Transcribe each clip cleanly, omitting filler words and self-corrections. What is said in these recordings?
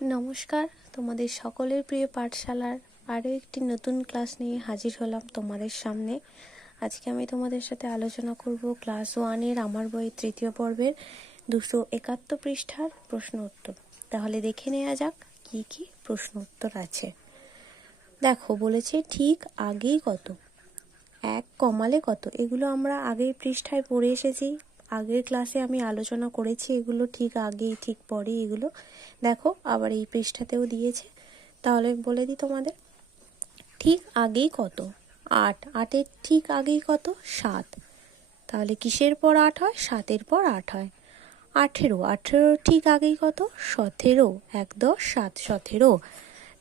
নমস্কার, তোমাদের সকলের প্রিয় পাঠশালার আরও একটি নতুন ক্লাস নিয়ে হাজির হলাম তোমাদের সামনে। আজকে আমি তোমাদের সাথে আলোচনা করব ক্লাস 1-এর আমার বইয়ের তৃতীয় পর্বের 271 পৃষ্ঠার প্রশ্ন উত্তর। তাহলে দেখে নেওয়া যাক কি কি প্রশ্ন উত্তর আছে। দেখো, বলেছে ঠিক আগেই কত, এক কমালে কত। এগুলো আমরা আগের পৃষ্ঠায় পড়ে এসেছি, আগের ক্লাসে আমি আলোচনা করেছি এগুলো, ঠিক আগেই ঠিক পরে এগুলো। দেখো আবার এই পৃষ্ঠাতেও দিয়েছে। তাহলে বলে দিই তোমাদের, ঠিক আগেই কত? 8। 8-এর ঠিক আগেই কত? 7। তাহলে কিসের পর 8 হয়? 7-এর পর 8 হয়। 18। 18-র ঠিক আগেই কত? 17। 1 10 7, 17।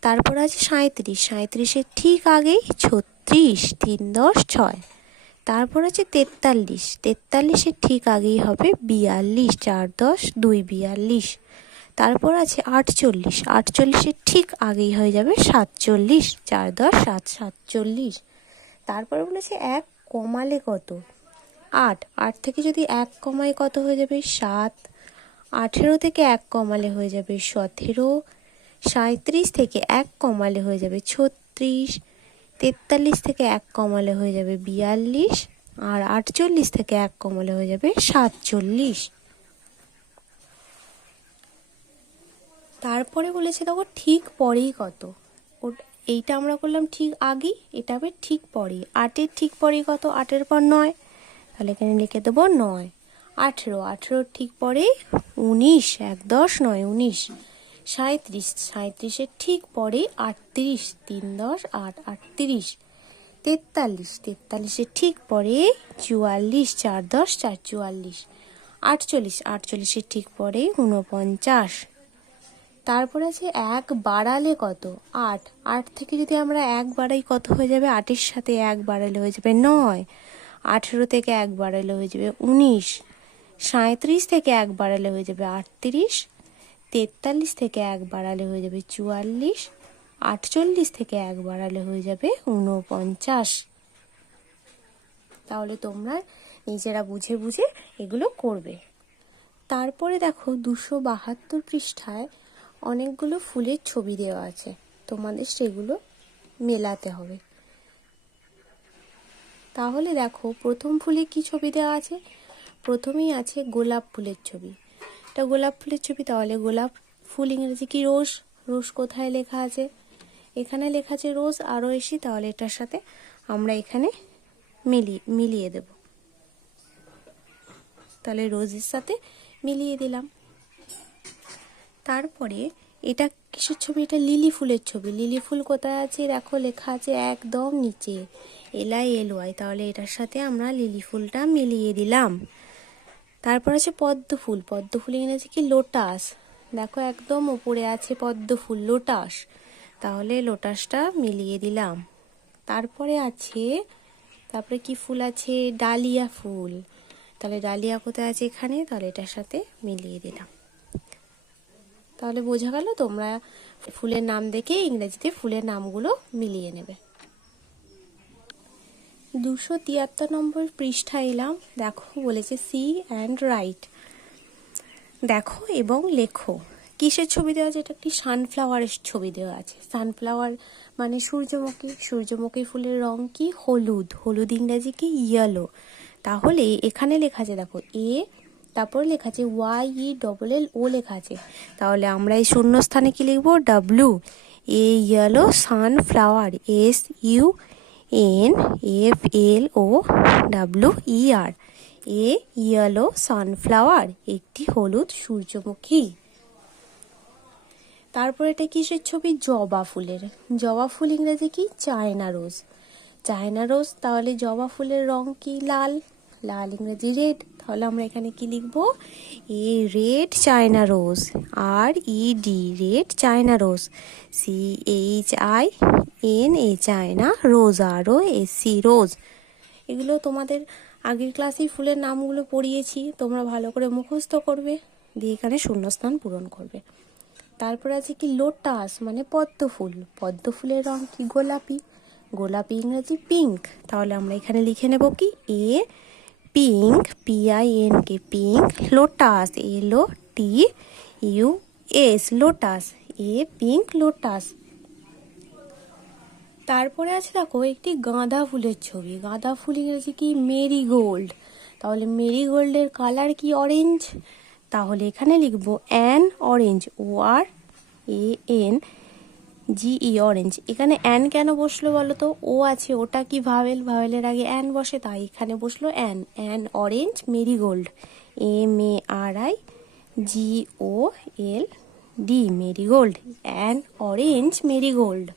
তারপর আছে 37। 37-এর ঠিক আগেই 36। 3 10 6। তারপর আছে 43। 43-এর ঠিক আগেই হবে 42। 4 10 2 42। তারপর আছে 48। 48-এর ঠিক আগেই হয়ে যাবে 47। 4 10 7 47। তারপর বলেছে এক কমালে কত? 8। 8 থেকে যদি 1 কমায় কত হয়ে যাবে? 7। 18 থেকে 1 কমালে হয়ে যাবে 17। 37 থেকে 1 কমালে হয়ে যাবে 36। 43 থেকে 1 কমালে হয়ে যাবে 42। আর 48 থেকে 1 কমালে হয়ে যাবে 47। তারপরে বলেছে দেখো ঠিক পরেই কত। এইটা আমরা করলাম ঠিক আগেই, এটা হবে ঠিক পরেই। 8-এর ঠিক পরেই কত? 8-এর পর 9। তাহলে এখানে লিখে দেবো 9। 18। 18-র ঠিক পরেই 19। 1 10 9 19। 37। 37-এর ঠিক পরেই 38। 3 10 8 38। 43। 43-এর ঠিক পরে 44। 4 10 4 44। 48। 48-এর ঠিক পরে 49। তারপর আছে এক বাড়ালে কত? 8। 8 থেকে যদি আমরা 1 বাড়াই কত হয়ে যাবে? 8-এর সাথে 1 বাড়ালে হয়ে যাবে 9। 18 থেকে 1 বাড়ালে হয়ে যাবে 19। 37 থেকে 1 বাড়ালে হয়ে যাবে 38। 43 থেকে 1 বাড়ালে হয়ে যাবে 44। 48 থেকে 1 বাড়ালে হয়ে যাবে 49। তাহলে তোমরা নিজেরা বুঝে বুঝে এগুলো করবে। তারপরে দেখো 272 পৃষ্ঠায় অনেকগুলো ফুলের ছবি দেওয়া আছে, তোমাদের সেগুলো মেলাতে হবে। তাহলে দেখো প্রথম ফুলে কি ছবি দেওয়া আছে? প্রথমেই আছে গোলাপ ফুলের ছবি। এটা গোলাপ ফুলের ছবি, তাহলে গোলাপ ফুল ইংরেজি কি? রোজ। রোজ কোথায় লেখা আছে? এখানে লেখা আছে রোজ, আরও এসি, তাহলে এটার সাথে আমরা এখানে মিলিয়ে দেব। তাহলে রোজের সাথে মিলিয়ে দিলাম। তারপরে এটা কিসের ছবি? এটা লিলি ফুলের ছবি। লিলি ফুল কোথায় আছে? দেখো লেখা আছে একদম নিচে, LILY। তাহলে এটার সাথে আমরা লিলি ফুলটা মিলিয়ে দিলাম। তারপর আছে পদ্ম ফুল। পদ্ম ফুল ইংরেজি কি? লোটাস। দেখো একদম উপরে আছে পদ্ম ফুল, লোটাস। তাহলে লোটাসটা মিলিয়ে দিলাম। তারপরে কি ফুল আছে? ডালিয়া ফুল। তাহলে ডালিয়া কোথায় আছে? এখানে। তাহলে এটার সাথে মিলিয়ে দিলাম। তাহলে বোঝা গেল, তোমরা ফুলের নাম দেখে ইংরেজিতে ফুলের নামগুলো মিলিয়ে নেবে। 273 নম্বর পৃষ্ঠা এলাম। দেখো বলেছে সি অ্যান্ড রাইট। দেখো এবং লেখো। কিসের ছবি দেওয়া আছে? এটা একটি সানফ্লাওয়ারের ছবি দেওয়া আছে। সানফ্লাওয়ার মানে সূর্যমুখী। সূর্যমুখী ফুলের রং কি? হলুদ। হলুদ ইংরেজি কি? ইয়েলো। তাহলে এখানে লেখা আছে দেখো এ, তারপর লেখা আছে YELLO লেখা আছে। তাহলে আমরা এই শূন্য স্থানে কি লিখবো? W। এ ইয়েলো সানফ্লাওয়ার, SUNFLOWER। এ ইয়েলো সানফ্লাওয়ার, একটি হলুদ সূর্যমুখী। তারপর এটা কিসের ছবি? জবা ফুলের। জবা ফুল ইংরেজি কি? China rose. China rose. তাহলে জবা ফুলের রং কি? লাল। লাল ইংরেজি রেড। তাহলে আমরা এখানে কি লিখবো? A red China rose, RED red China rose, CHINA China rose, ROSC rose. এগুলো তোমাদের আগের ক্লাসেই ফুলের নামগুলো পড়িয়েছি, তোমরা ভালো করে মুখস্থ করবে, দিয়ে এখানে শূন্যস্থান পূরণ করবে। তারপর আছে কি? লোটাস মানে পদ্ম ফুল। পদ্ম ফুলের রং কি? গোলাপি। গোলাপি ইংরেজি পিঙ্ক। তাহলে আমরা এখানে লিখে নেব কি? A pink, PINK pink. Lotus LOTUS lotus, a pink lotus. তারপরে আছে দেখো একটি গাঁদা ফুলের ছবি। গাঁদা ফুল ইংরেজি কি? মেরিগোল্ড। তাহলে মেরিগোল্ডের কালার কি? অরেঞ্জ। তাহলে এখানে লিখবো an orange, ORAN GE orange. এখানে অ্যান কেন বসলো বলো তো? ও আছে, ওটা কি ভাওয়েল? ভাওয়েলের আগে অ্যান বসে, তাই এখানে বসলো an. An orange marigold, MARIGOLD, marigold. An orange marigold,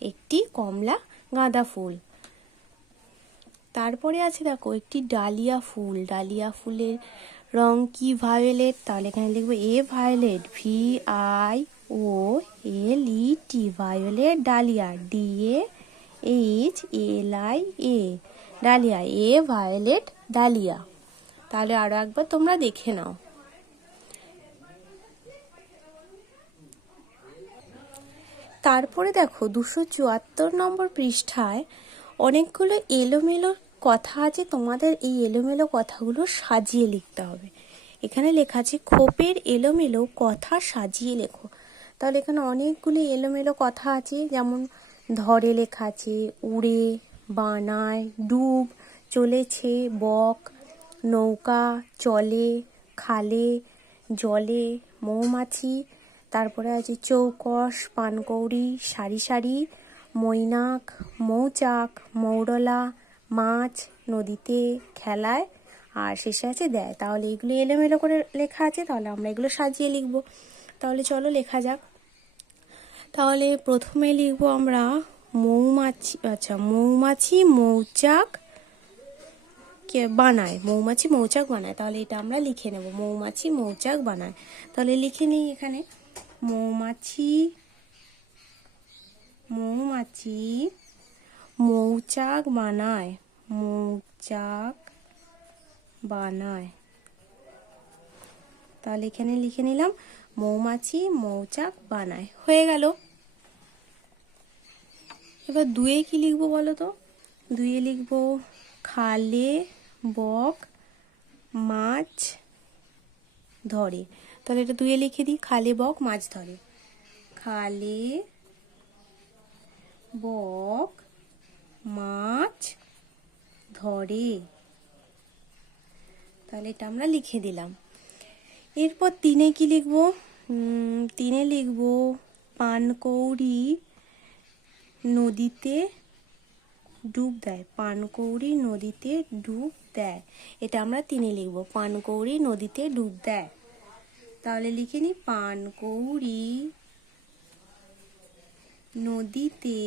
একটি কমলা গাঁদা ফুল। তারপরে আছে দেখো একটি ডালিয়া ফুল। ডালিয়া ফুলের রং কি? ভায়োলেট। তাহলে এখানে লিখবো a violet, VIOLET, violet. Dahlia DAHLIA, dahlia, a violet dahlia. তাহলে আরো একবার তোমরা দেখে নাও। তারপরে দেখো 274 নম্বর পৃষ্ঠায় অনেকগুলো এলোমেলো কথা আছে। তোমাদের এই এলোমেলো কথাগুলো সাজিয়ে লিখতে হবে। এখানে লেখা আছে খোপের এলোমেলো কথা সাজিয়ে লেখো। তাহলে এখানে অনেকগুলো এলোমেলো কথা আছে, যেমন ধরে লেখা আছে, উড়ে, বানায়, ডুব, চলেছে, বক, নৌকা, চলে, খালে, জলে, মৌমাছি। তারপরে আছে চৌকস, পানকৌড়ি, সারি সারি, মৈনাক, মৌচাক, মৌরলা, মাছ, নদীতে, খেলায়, আর শেষে আছে দেয়। তাহলে এগুলো এলোমেলো করে লেখা আছে, তাহলে আমরা এগুলো সাজিয়ে লিখবো। তাহলে চলো লেখা যাক। তাহলে প্রথমে লিখবো আমরা মৌমাছি। আচ্ছা, মৌমাছি মৌচাক বানায়। মৌমাছি মৌচাক বানায়, তাহলে এটা আমরা লিখে নেব, মৌমাছি মৌচাক বানায়। তাহলে লিখে নিই এখানে, মৌমাছি মৌচাক বানায়, মৌচাক বানায়। তাহলে এখানে লিখে নিলাম মৌমাছি মৌচাক বানায়, হয়ে গেল। এবার দুয়ে কি লিখবো বলো তো? দুয়ে লিখবো খালে বক মাছ ধরে। তাহলে এটা দুয়ে লিখে দিই, খালে বক মাছ ধরে। খালে বক মাছ ধরে। তাহলে এটা আমরা লিখে দিলাম। এরপর তিনে কি লিখবো? তিনে লিখবো পানকৌড়ি নদীতে ডুব দেয়। পানকৌড়ি নদীতে ডুব দেয়, এটা আমরা তিনে লিখবো, পানকৌড়ি নদীতে ডুব দেয়। তাহলে লিখে নি, পানকৌড়ি নদীতে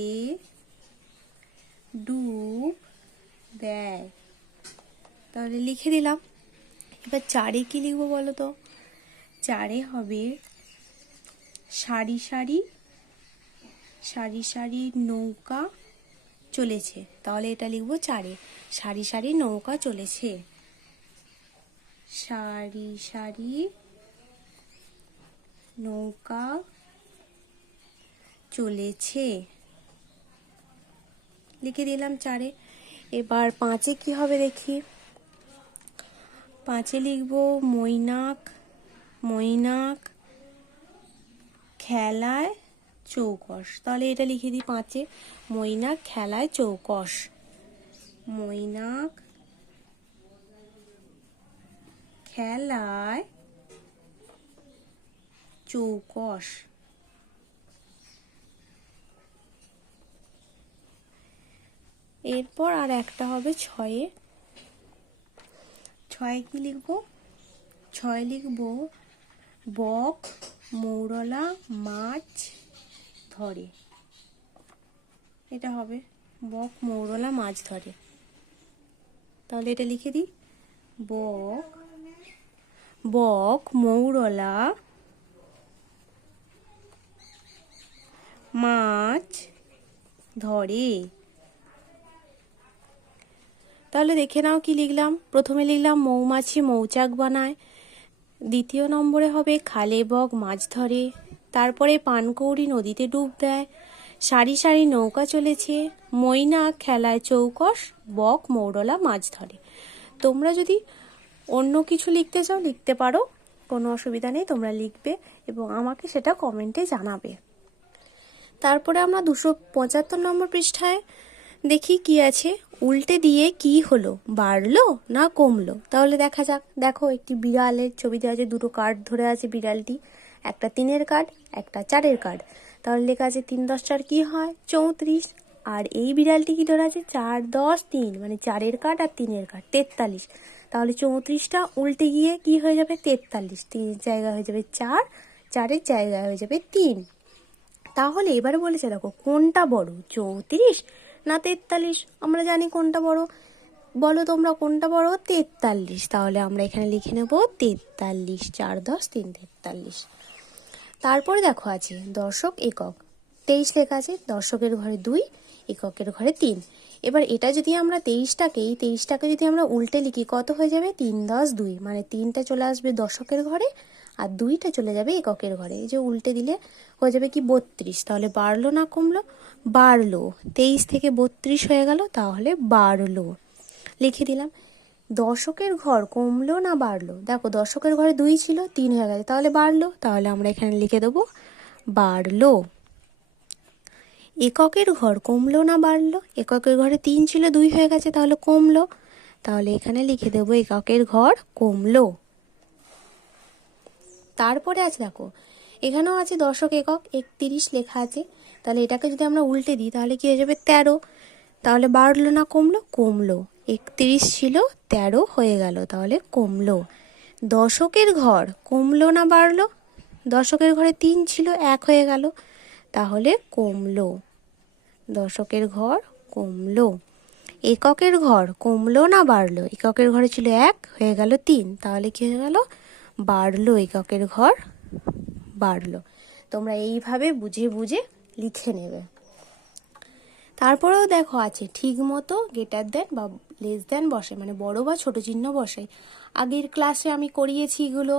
ডুব দেয়। তাহলে লিখে দিলাম। এবার চারে কি লিখবো বলো তো? চারে হবে সারি সারি, সারি সারি নৌকা চলেছে। তাহলে এটা লিখবো চারে, সারি সারি নৌকা চলেছে। সারি সারি নৌকা চলেছে, লিখে দিলাম চারে। এবার পাঁচে কি হবে দেখি? পাঁচে লিখবো মৈনাক খেলায় চৌকস। তাহলে এটা লিখে দিই পাঁচে, মৈনাক খেলায় চৌকস। মৈনাক খেলায় চৌকস। এরপর আর একটা হবে ছয়ে। ছয়ে কি লিখবো? ছয় লিখবো বক মৌরলা মাছ ধরে। এটা হবে বক মৌরলা মাছ ধরে। তাহলে এটা লিখে দিই, বক মৌরলা মাছ ধরে। তাহলে দেখে নাও কি লিখলাম। প্রথমে লিখলাম মৌমাছি মৌচাক বানায়, দ্বিতীয় নম্বরে হবে খালে বক মাছ ধরে, তারপরে পানকৌড়ি নদীতে ডুব দেয়, সারি সারি নৌকা চলেছে, মৈনাক খেলায় চৌকস, বক মৌরলা মাছ ধরে। তোমরা যদি অন্য কিছু লিখতে চাও লিখতে পারো, কোনো অসুবিধা নেই, তোমরা লিখবে এবং আমাকে সেটা কমেন্টে জানাবে। তারপরে আমরা 275 নম্বর পৃষ্ঠায় দেখি কি আছে, উল্টে দিয়ে কি হলো, বাড়লো না কমলো। তাহলে দেখা যাক। দেখো একটি বিড়ালের ছবি দেওয়া আছে, দুটো কার্ড ধরে আছে বিড়ালটি, একটা 3-এর কার্ড, একটা 4-এর কার্ড। তাহলে লেখা আছে 3 × 4 কি হয়, 34। আর এই বিড়ালটি কি ধরে আছে, 4 × 10 = 3, মানে 4-এর কার্ড আর 3-এর কার্ড, 43। তাহলে 34টা উল্টে গিয়ে কি হয়ে যাবে, 43। 3-এর জায়গায় হয়ে যাবে 4, 4-এর জায়গায় হয়ে যাবে 3। তাহলে এবারে বলেছে দেখো কোনটা বড়, 34 না 43। আমরা জানি কোনটা বড়, বলো তোমরা কোনটা বড়, 43। তাহলে আমরা এখানে লিখে নেব 43, 4 × 10 = 3, 43। তারপরে দেখো আছে দশক একক, 23 লেখা আছে, দশকের ঘরে 2, এককের ঘরে 3। এবার এটা যদি আমরা 23টাকে যদি আমরা উল্টে লিখি কত হয়ে যাবে, 3 × 10 = 2, মানে 3টা চলে আসবে দশকের ঘরে আর 2টা চলে যাবে এককের ঘরে। এই যে উল্টে দিলে হয়ে যাবে কি 32। তাহলে বাড়লো না কমলো, বাড়লো। 23 থেকে 32 হয়ে গেল, তাহলে বাড়লো, লিখে দিলাম। দশকের ঘর কমলো না বাড়লো, দেখো দশকের ঘরে 2 ছিল, 3 হয়ে গেছে, তাহলে বাড়লো। তাহলে আমরা এখানে লিখে দেবো বাড়লো। এককের ঘর কমলো না বাড়লো, এককের ঘরে 3 ছিল, 2 হয়ে গেছে, তাহলে কমলো। তাহলে এখানে লিখে দেবো এককের ঘর কমলো। তারপরে আছে দেখো এখানেও আছে দশক একক, 31 লেখা আছে। তাহলে এটাকে যদি আমরা উল্টে দিই তাহলে কি হয়ে যাবে, 13। তাহলে বাড়লো না কমলো, কমলো। 31 ছিল, 13 হয়ে গেল, তাহলে কমলো। দশকের ঘর কমলো না বাড়লো, দশকের ঘরে 3 ছিল, 1 হয়ে গেল, তাহলে কমলো। দশকের ঘর কমলো। এককের ঘর কমলো না বাড়লো, এককের ঘরে ছিল 1 হয়ে গেল 3, তাহলে কি হয়ে গেল, বাড়লো। এককের ঘর বাড়লো। তোমরা এইভাবে বুঝে বুঝে লিখে নেবে। তারপরেও দেখো আছে ঠিক মতো গ্রেটার দেন বা লেস দেন বসে, মানে বড় বা ছোট চিহ্ন বসে। আগের ক্লাসে আমি করিয়েছি এগুলো,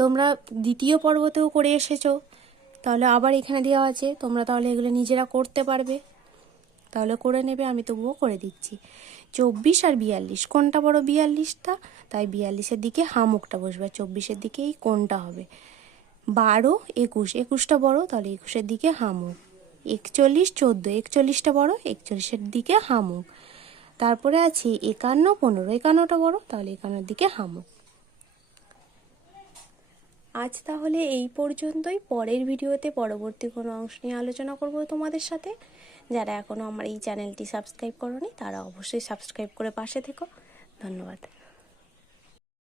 তোমরা দ্বিতীয় পর্বতেও করে এসেছো। তাহলে আবার এখানে দেওয়া আছে, তোমরা তাহলে এগুলো নিজেরা করতে পারবে, তাহলে করে নেবে। আমি তবুও করে দিচ্ছি। 24 আর 42 কোনটা বড়, 42টা, তাই 42-এর দিকে হামুকটা বসবে, 24-এর দিকে এই কোনটা হবে। 12, 21, 21টা বড়, তাহলে 21-এর দিকে হামুক। 41, 14, 41টা বড়, 41-এর দিকে হামুক। তারপরে আছে 51, 15, 51টা বড়, তাহলে 51-এর দিকে হামুক। আজ তাহলে এই পর্যন্তই। পরের ভিডিওতে পরবর্তী কোনো অংশ নিয়ে আলোচনা করব তোমাদের সাথে। যারা এখনও আমার এই চ্যানেলটি সাবস্ক্রাইব করোনি তারা অবশ্যই সাবস্ক্রাইব করে পাশে থেকো। ধন্যবাদ।